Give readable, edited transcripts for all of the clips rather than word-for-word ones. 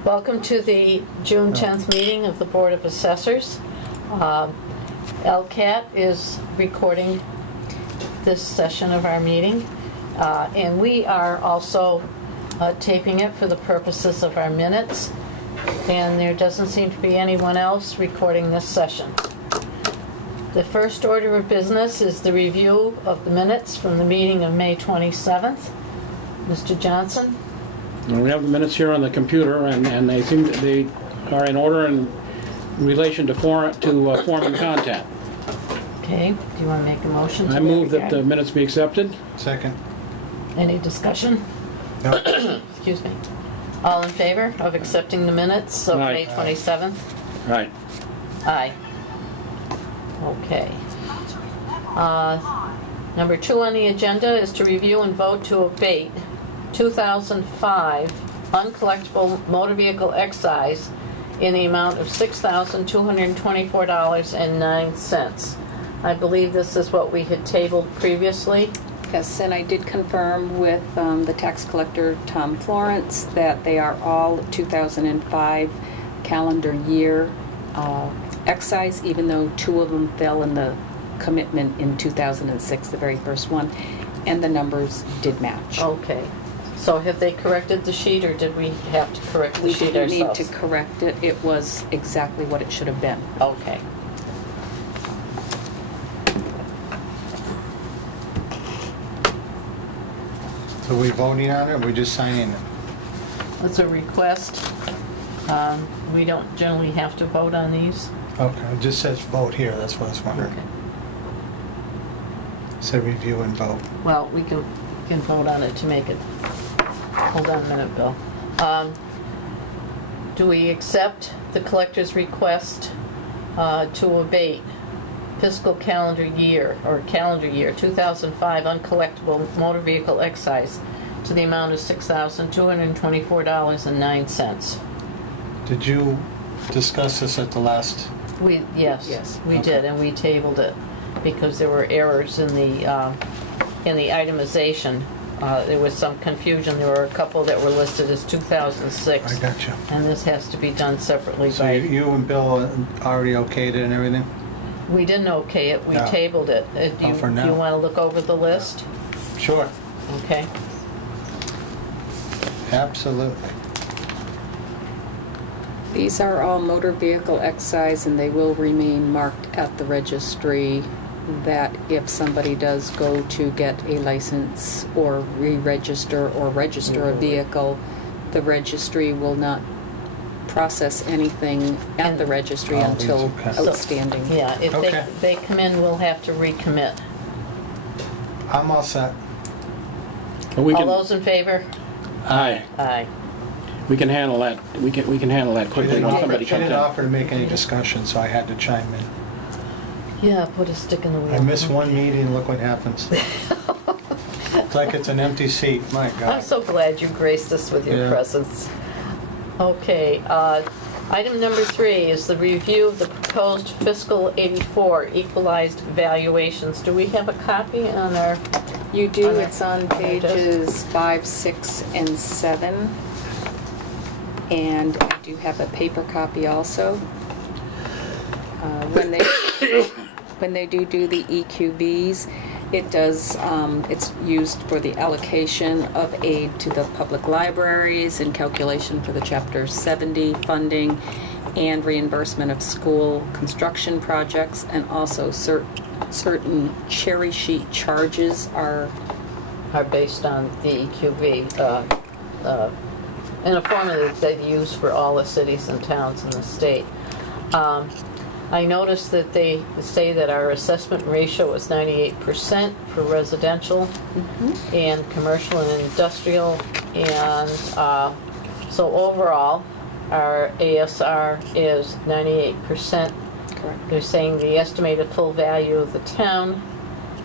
Welcome to the June 10th meeting of the Board of Assessors. LCAT is recording this session of our meeting, and we are also taping it for the purposes of our minutes, and there doesn't seem to be anyone else recording this session. The first order of business is the review of the minutes from the meeting of May 27th. Mr. Johnson? We have the minutes here on the computer, and they seem to be are in order in relation to form and content. Okay. Do you want to make a motion? I move that the minutes be accepted. Second. Any discussion? No. Excuse me. All in favor of accepting the minutes of Aye. May 27th? Right. Aye. Okay. Number 2 on the agenda is to review and vote to abate 2005 uncollectible motor vehicle excise in the amount of $6,224.09. I believe this is what we had tabled previously. Yes, and I did confirm with the tax collector, Tom Florence, that they are all 2005 calendar year excise, even though 2 of them fell in the commitment in 2006, the very first one, and the numbers did match. Okay. So have they corrected the sheet, or did we have to correct the sheet ourselves? We didn't need to correct it. It was exactly what it should have been. Okay. So we voting on it, or we just signing it? It's a request. We don't generally have to vote on these. Okay, it just says vote here, that's what I was wondering. Okay. It said review and vote. Well, we can vote on it to make it. Hold on a minute, Bill. Do we accept the collector's request to abate fiscal calendar year 2005 uncollectible motor vehicle excise to the amount of $6,224.09? Did you discuss this at the last? Yes, we Okay. did, and we tabled it because there were errors in the itemization. There was some confusion. There were a couple that were listed as 2006. I got you. And this has to be done separately. So you and Bill already okayed it and everything? We didn't okay it. We No. tabled it. For now. Do you want to look over the list? Sure. Okay. Absolutely. These are all motor vehicle excise, and they will remain marked at the registry, that if somebody does go to get a license or re-register or register a vehicle, the registry will not process anything at the registry Oh, until okay. outstanding. Yeah, if Okay. they come in, we'll have to recommit. I'm all set. But we All can, those in favor? aye. Aye. We can handle that. We can handle that quickly when somebody She comes didn't in. offer to make any discussion, so I had to chime in. Yeah, put a stick in the wheel. I missed one meeting, look what happens. It's like it's an empty seat, my I'm God. so glad you graced us with your Yeah. presence. Okay, item number 3 is the review of the proposed fiscal 84 equalized valuations. Do we have a copy on our? You do, On our- it's on on our pages 5, 6, and 7. And I do have a paper copy also. When they do the EQVs, it does, it's used for the allocation of aid to the public libraries and calculation for the Chapter 70 funding and reimbursement of school construction projects, and also certain cherry sheet charges are Based on the EQV, in a formula that they use for all the cities and towns in the state. I noticed that they say that our assessment ratio is 98% for residential and commercial and industrial, and so overall our ASR is 98%. correct. They're saying the estimated full value of the town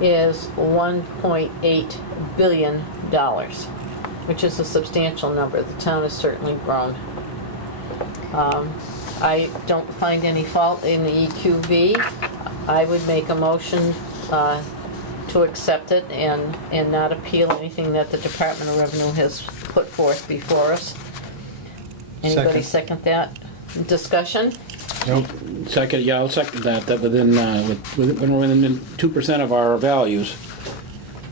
is $1.8 billion, which is a substantial number. The town has certainly grown. I don't find any fault in the EQV. I would make a motion to accept it and not appeal anything that the Department of Revenue has put forth before us. Anybody Second. second that? Discussion? Nope. Second, yeah, I'll second that, that within, when we're within 2% of our values,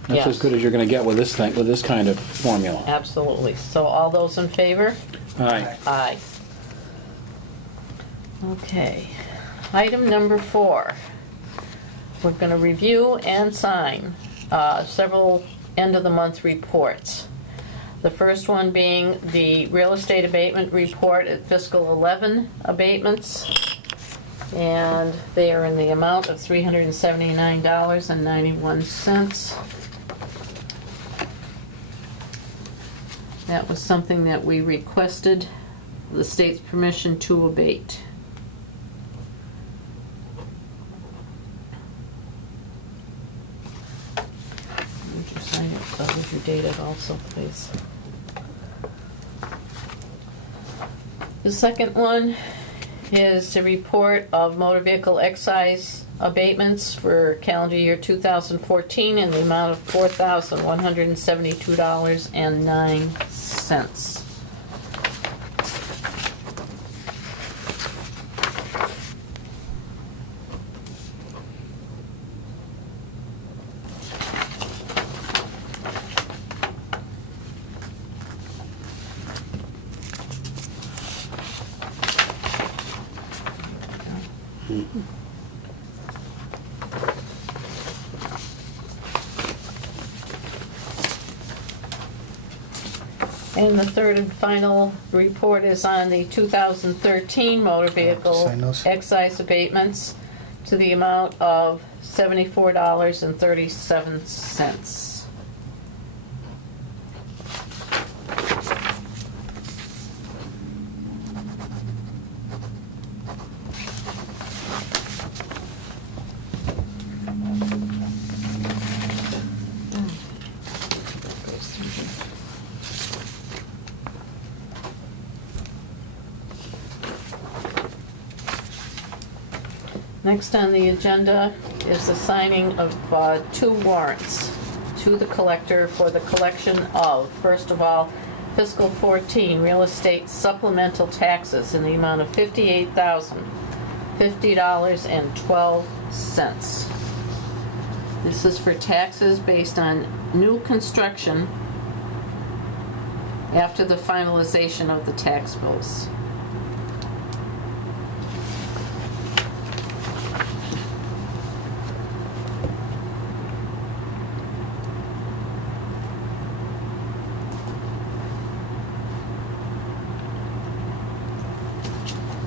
that's Yes. as good as you're gonna get with this thing, with this kind of formula. Absolutely. So all those in favor? Aye. Aye. Okay. Item number 4. We're going to review and sign several end-of-the-month reports. The first one being the real estate abatement report at fiscal 11 abatements. And they are in the amount of $379.91. That was something that we requested the state's permission to abate. Would you sign it? Would you date it also, please? The second one is the report of motor vehicle excise abatements for calendar year 2014 in the amount of $4,172.09. And the third and final report is on the 2013 motor vehicle Sign those. excise abatements to the amount of $74.37. Next on the agenda is the signing of 2 warrants to the collector for the collection of, first of all, fiscal 14 real estate supplemental taxes in the amount of $58,050.12. This is for taxes based on new construction after the finalization of the tax bills.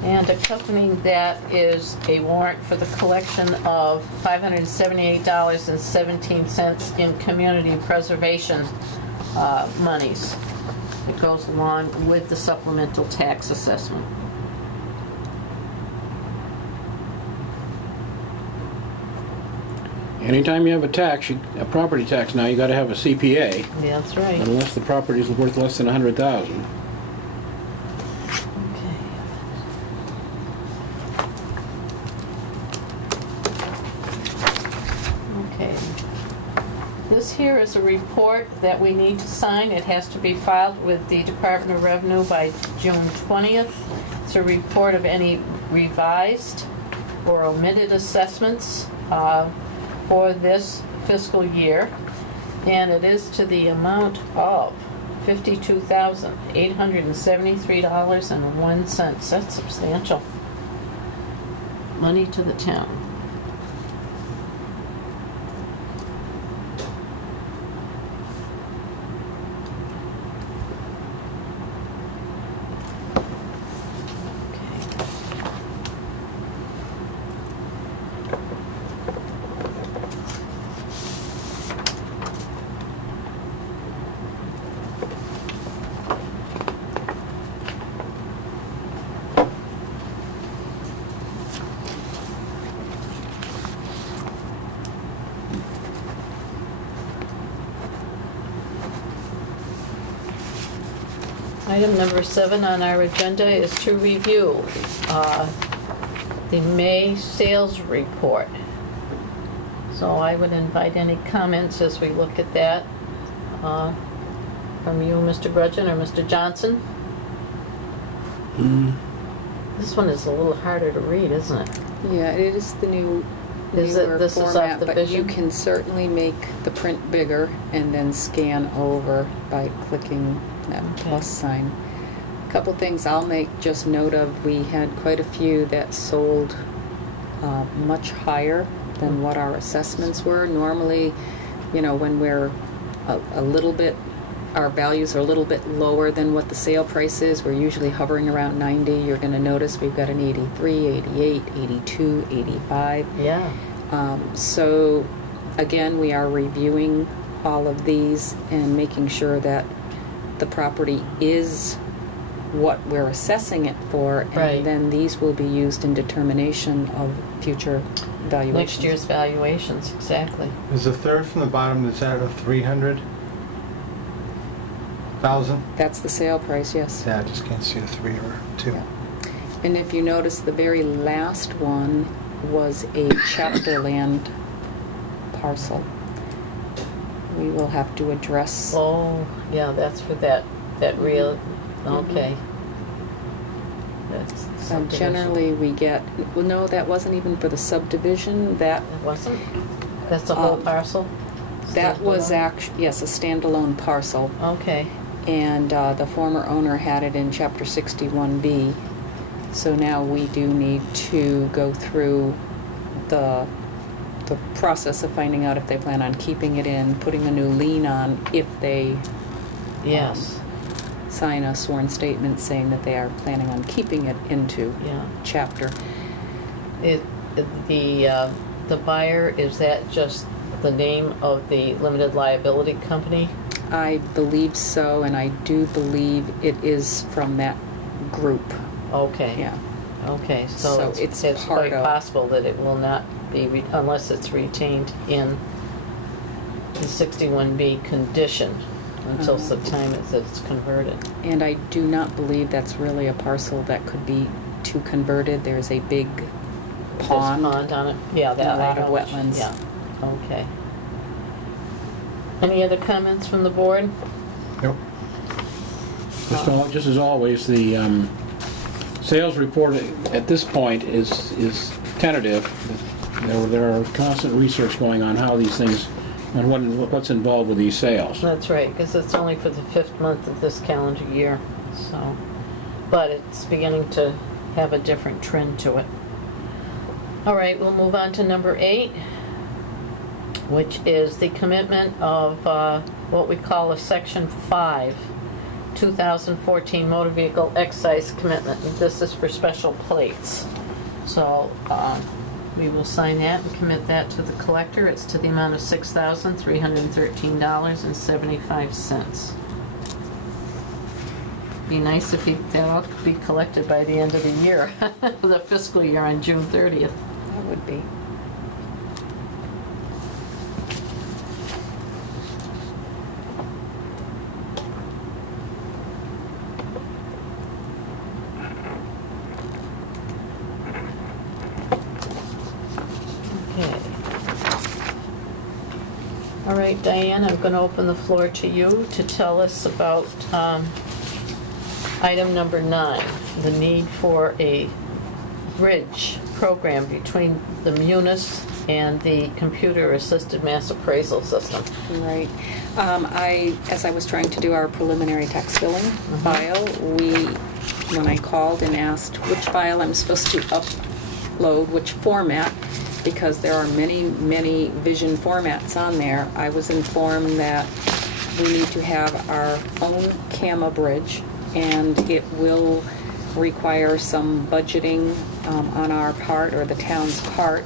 And accompanying that is a warrant for the collection of $578.17 in community preservation monies. It goes along with the supplemental tax assessment. Anytime you have a tax, a property tax now, you gotta have a CPA, Yeah, that's right. unless the property is worth less than 100,000. Okay. This here is a report that we need to sign. It has to be filed with the Department of Revenue by June 20th. It's a report of any revised or omitted assessments for this fiscal year. And it is to the amount of $52,873.01. That's substantial money to the town. Item number 7 on our agenda is to review the May sales report. So I would invite any comments as we look at that from you, Mr. Grudgeon or Mr. Johnson. This one is a little harder to read, isn't it? Yeah, it is the new Is it- newer this is off format, the but you Vision? can certainly make the print bigger and then scan over by clicking that Okay. plus sign. A couple things I'll make just note of. We had quite a few that sold much higher than what our assessments were. Normally, you know, when we're a little bit, our values are a little bit lower than what the sale price is. We're usually hovering around 90. You're going to notice we've got an 83, 88, 82, 85. Yeah. So again, we are reviewing all of these and making sure that the property is what we're assessing it for, and Right. then these will be used in determination of future valuations. Next year's valuations, exactly. Is the third from the bottom, is that a 300,000? That's the sale price, yes. Yeah, I just can't see a 3 or 2. Yeah. And if you notice, the very last one was a chapter land parcel. We will have to address. Oh, yeah, that's for that real, okay. That's subdivision. Generally, we get. Well, no, that wasn't even for the subdivision. That It wasn't? That's a whole parcel? that was Standalone? actually, yes, a standalone parcel, Okay, and the former owner had it in Chapter 61B. So now we do need to go through the process of finding out if they plan on keeping it in, putting a new lien on if they yes, sign a sworn statement saying that they are planning on keeping it into yeah. chapter. The buyer, is that just the name of the limited liability company? I believe so, and I do believe it is from that group. Okay. Yeah. Okay, So so it's it's part quite of- possible that it will not be, unless it's retained in the 61B condition until such time as it's converted. And I do not believe that's really a parcel that could be too converted. There's a big There's pond. pond on it? Yeah, that. And a lot I of know. wetlands. Yeah, okay. Any other comments from the board? Nope. Just as always, the sales report at this point is tentative. There are constant research going on how these things, and what's involved with these sales. That's right, because it's only for the 5th month of this calendar year, so. But it's beginning to have a different trend to it. All right, we'll move on to number 8, which is the commitment of what we call a Section 5, 2014 Motor Vehicle Excise Commitment. And this is for special plates. So we will sign that and commit that to the collector. It's to the amount of $6,313.75. Be nice if that all could be collected by the end of the year, the fiscal year on June 30th. That would be. Okay. All right, Diane, I'm going to open the floor to you to tell us about item number 9, the need for a bridge program between the Munis and the computer-assisted mass appraisal system. Right. As I was trying to do our preliminary tax billing file, when I called and asked which file I'm supposed to upload, which format, because there are many, many Vision formats on there, I was informed that we need to have our own CAMA bridge, and it will require some budgeting on our part, or the town's part,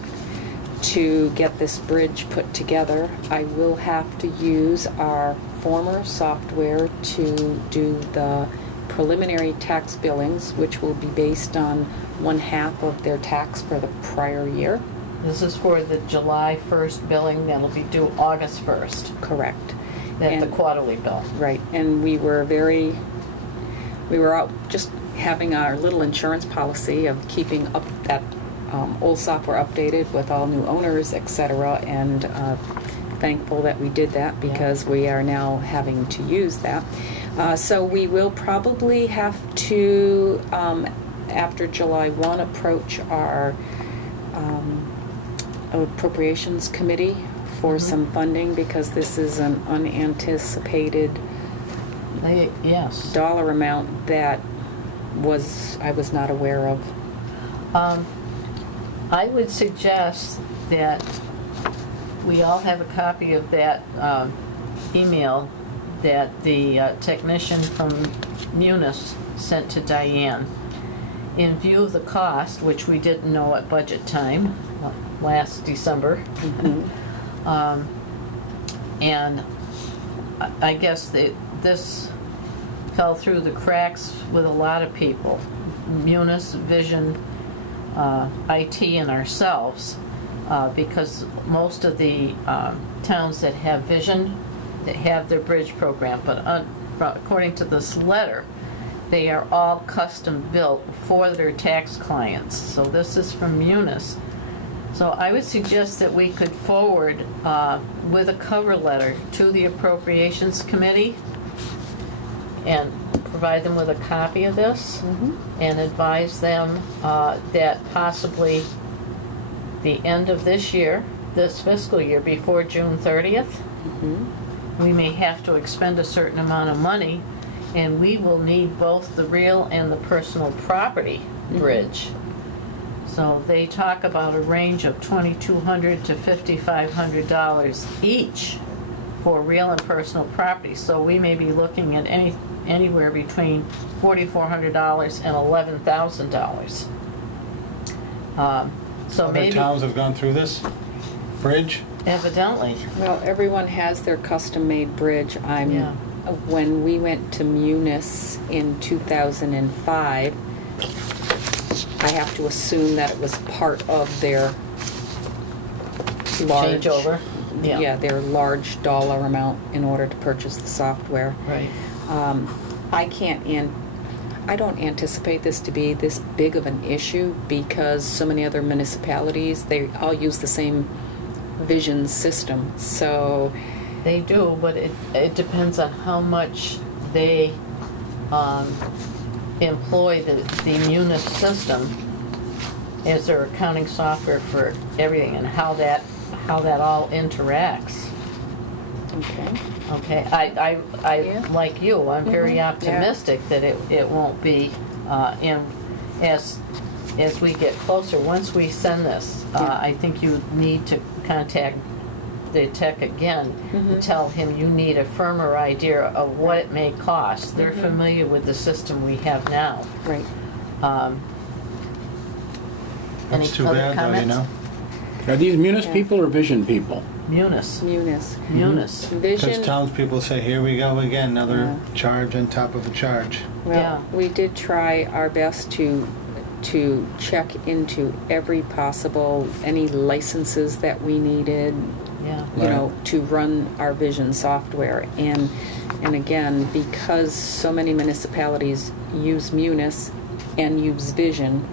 to get this bridge put together. I will have to use our former software to do the preliminary tax billings, which will be based on 1/2 of their tax for the prior year. This is for the July 1st billing that'll be due August 1st, Correct. at the And- quarterly bill. Right, and we were out just having our little insurance policy of keeping up that old software updated with all new owners, etc., and thankful that we did that because we are now having to use that. So we will probably have to, after July 1, approach our appropriations committee for some funding, because this is an unanticipated Yes. dollar amount that I was not aware of. I would suggest that we all have a copy of that email that the technician from Munis sent to Diane. In view of the cost, which we didn't know at budget time last December, and I guess this fell through the cracks with a lot of people, Munis, Vision, IT, and ourselves, because most of the towns that have Vision, that have their bridge program, but according to this letter, they are all custom built for their tax clients. So this is from Munis. So I would suggest that we could forward with a cover letter to the Appropriations Committee and provide them with a copy of this and advise them that possibly the end of this year, this fiscal year, before June 30th, we may have to expend a certain amount of money, and we will need both the real and the personal property bridge. So they talk about a range of $2,200 to $5,500 each for real and personal property. So we may be looking at anywhere between $4,400 and $11,000. So Other maybe towns have gone through this bridge? evidently. Well, everyone has their custom-made bridge. Yeah. When we went to Munis in 2005, I have to assume that it was part of their large Changeover. Yeah. their large dollar amount in order to purchase the software. Right. I don't anticipate this to be this big of an issue, because so many other municipalities, they all use the same Vision system. So They do, but it depends on how much they employ the Munis system as their accounting software for everything, and how that all interacts. okay. Okay, I Yeah. like you, I'm very optimistic that it won't be, and as we get closer, once we send this, I think you need to contact the tech again and tell him you need a firmer idea of what it may cost. They're familiar with the system we have now. Right. Any That's too other bad, though, you comments? know? Are these Munis people or Vision people? Munis. Munis. Munis. Because Vision. townspeople say, here we go again, another Yeah. charge on top of a charge. Well, Yeah. we did try our best to check into every possible, any licenses that we needed, Yeah. you know, to run our Vision software. And again, because so many municipalities use Munis and use Vision,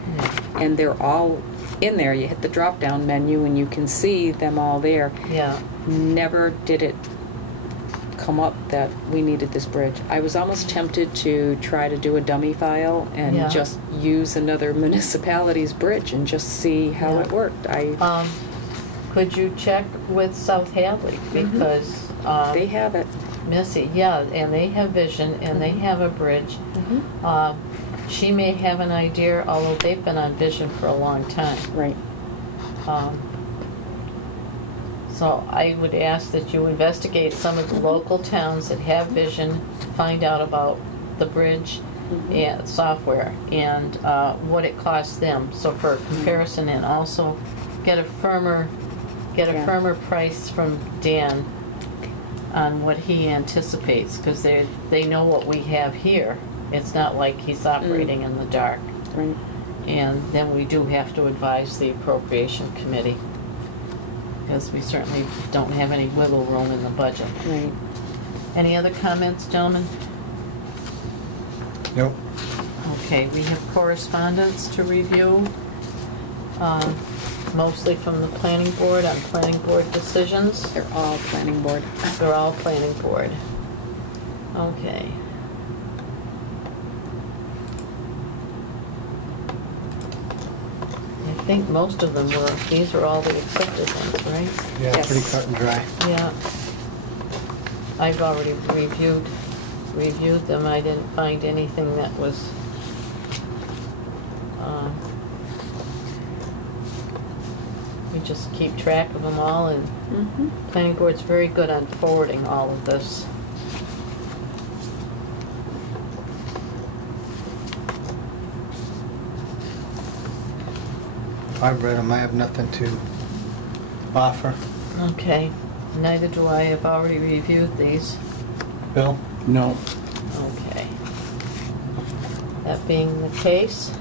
and they're all in there, you hit the drop-down menu and you can see them all there. Yeah. Never did it come up that we needed this bridge. I was almost tempted to try to do a dummy file and Yeah. just use another municipality's bridge and just see how Yeah. it worked. Could you check with South Hadley, because They have it. Missy, yeah, and they have Vision and they have a bridge. She may have an idea, although they've been on Vision for a long time. Right. So I would ask that you investigate some of the local towns that have Vision, find out about the bridge and software and what it costs them. So for comparison, and also get a firmer price from Dan on what he anticipates, because they know what we have here. It's not like he's operating in the dark. Right. And then we do have to advise the appropriation committee, because we certainly don't have any wiggle room in the budget. Right. Any other comments, gentlemen? Nope. Okay, we have correspondence to review, mostly from the planning board on planning board decisions. They're all planning board. They're all planning board. Okay. I think most of them were, these are all the accepted ones, right? Yeah, Yes. pretty cut and dry. Yeah. I've already reviewed them. I didn't find anything that was, we just keep track of them all, and Mhm. planning board's very good on forwarding all of this. I've read them, I have nothing to offer. Okay, neither do I. I've already reviewed these. Bill? No. Okay. That being the case,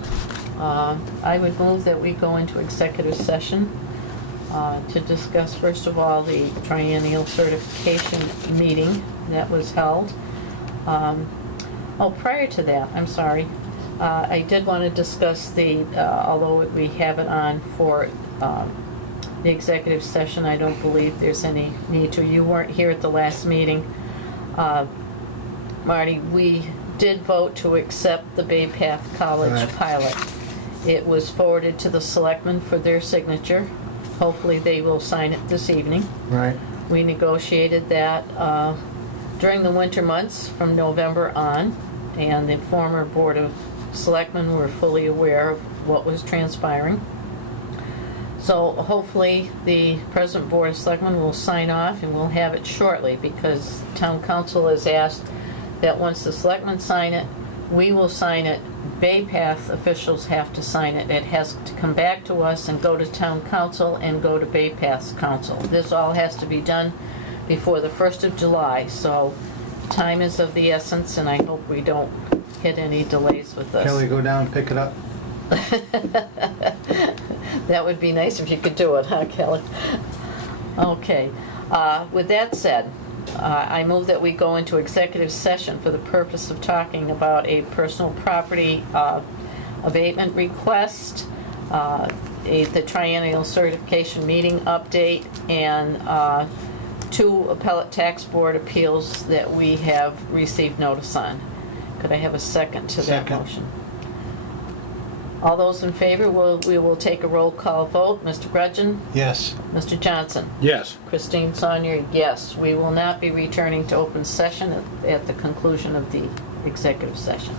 I would move that we go into executive session to discuss, first of all, the triennial certification meeting that was held. Prior to that, I'm sorry, I did want to discuss although we have it on for the executive session, I don't believe there's any need to. You weren't here at the last meeting. Marty, we did vote to accept the Bay Path College Right. pilot. It was forwarded to the selectmen for their signature. Hopefully they will sign it this evening. Right. We negotiated that during the winter months from November on, and the former Board of Selectmen were fully aware of what was transpiring. So hopefully the present Board of Selectmen will sign off, and we'll have it shortly, because Town Council has asked that once the Selectmen sign it, we will sign it. Bay Path officials have to sign it. It has to come back to us and go to Town Council and go to Bay Path's Council. This all has to be done before the 1st of July, so time is of the essence, and I hope we don't hit any delays with this. Can we go down and pick it up? That would be nice if you could do it, huh, Kelly? Okay. With that said, I move that we go into executive session for the purpose of talking about a personal property abatement request, the triennial certification meeting update, and 2 appellate tax board appeals that we have received notice on. Could I have a second to that Second. motion? All those in favor, we will take a roll call vote. Mr. Grudgeon? Yes. Mr. Johnson? Yes. Christine Saunier, yes. We will not be returning to open session at the conclusion of the executive session.